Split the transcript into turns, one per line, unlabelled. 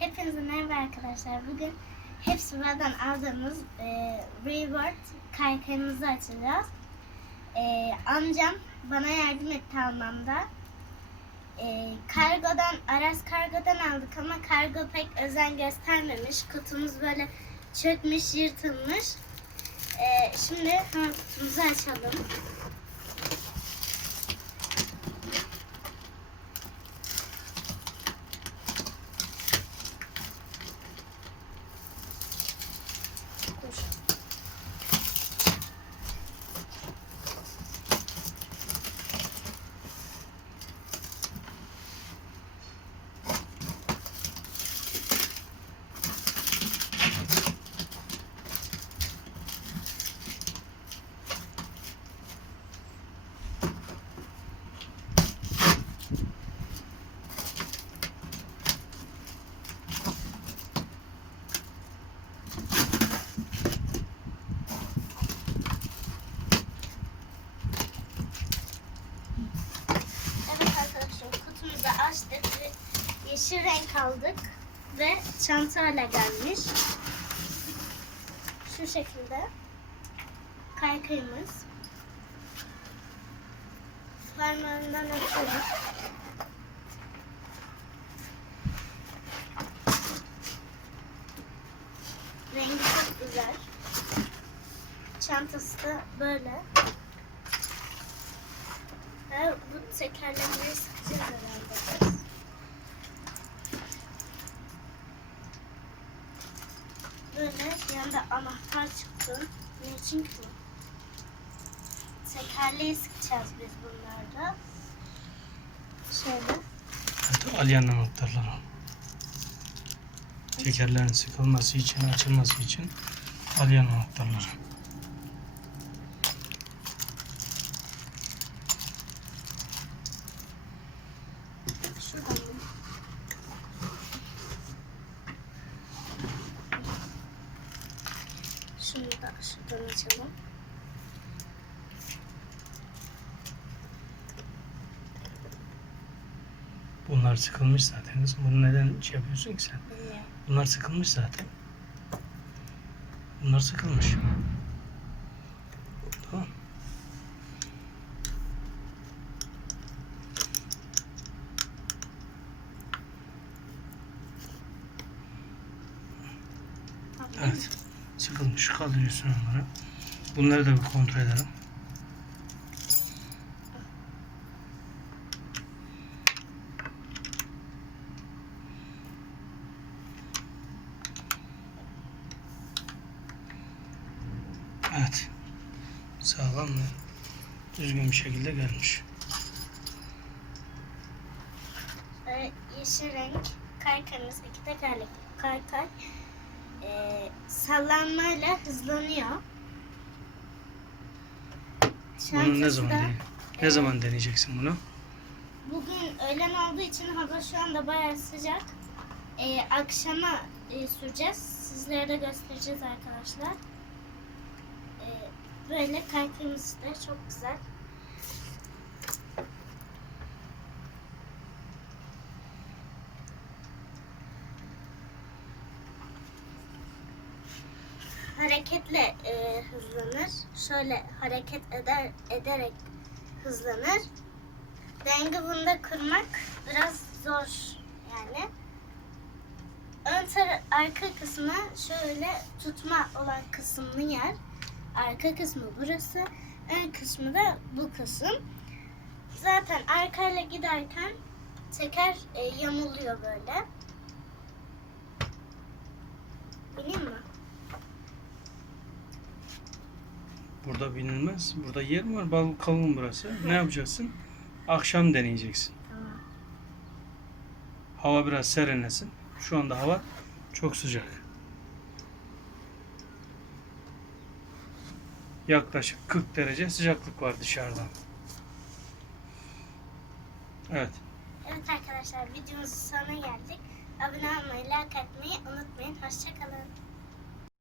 Hepinize merhaba arkadaşlar. Bugün hepsi buradan aldığımız e, Reward kaykayımızı açacağız. E, amcam bana yardım etti almamda. E, kargodan, Aras kargodan aldık ama kargo pek özen göstermemiş. Kutumuz böyle çökmüş, yırtılmış. E, şimdi hemen kutumuzu açalım. Dur. Evet arkadaşlar kutumuzu açtık ve yeşil renk aldık ve çantayla gelmiş. Şu şekilde kaykayımız. Parmağından açıyoruz. Rengi çok güzel. Çantası da böyle. Ha, bu tekerlemeyi sıkacağız herhalde. biz. Böyle yanında anahtar çıktı. Ne için ki? Tekerleği sıkacağız biz bunlarda. Şöyle.
Alyan anahtarları. Tekerlerin sıkılması için, açılması için alyan anahtarları.
Şuradan mı? Şunu da şuradan açalım.
Bunlar sıkılmış zaten. kızım. Bunu neden şey yapıyorsun ki sen?
Niye?
Bunlar sıkılmış zaten. Bunlar sıkılmış. Tamam. Evet. Sıkılmış. Kaldırıyorsun onları. Bunları da bir kontrol edelim. Evet. Sağlam ve düzgün bir şekilde gelmiş.
Böyle yeşil renk kaykayımız iki tekerlekli kaykay. Ee, sallanmayla hızlanıyor.
Bunu ne
Çantası
zaman
da-
ne zaman deneyeceksin bunu?
Bugün öğlen olduğu için hava şu anda bayağı sıcak. Ee, akşama e, süreceğiz. Sizlere de göstereceğiz arkadaşlar. Ee, böyle kaykayımız da çok güzel. Hareketle e, hızlanır. Şöyle hareket eder ederek hızlanır. Denge bunda kurmak biraz zor yani. Ön tara arka kısmı şöyle tutma olan kısmını yer. Arka kısmı burası. Ön kısmı da bu kısım. Zaten arkayla giderken teker e, yamuluyor böyle. Bineyim mi?
Burada binilmez. Burada yer mi var? Bal kalın burası. Ne yapacaksın? Akşam deneyeceksin.
Tamam.
Hava biraz serinlesin. Şu anda hava çok sıcak. Yaklaşık 40 derece sıcaklık var dışarıda. Evet.
Evet arkadaşlar videomuzun sonuna geldik. Abone olmayı, like atmayı unutmayın. Hoşçakalın.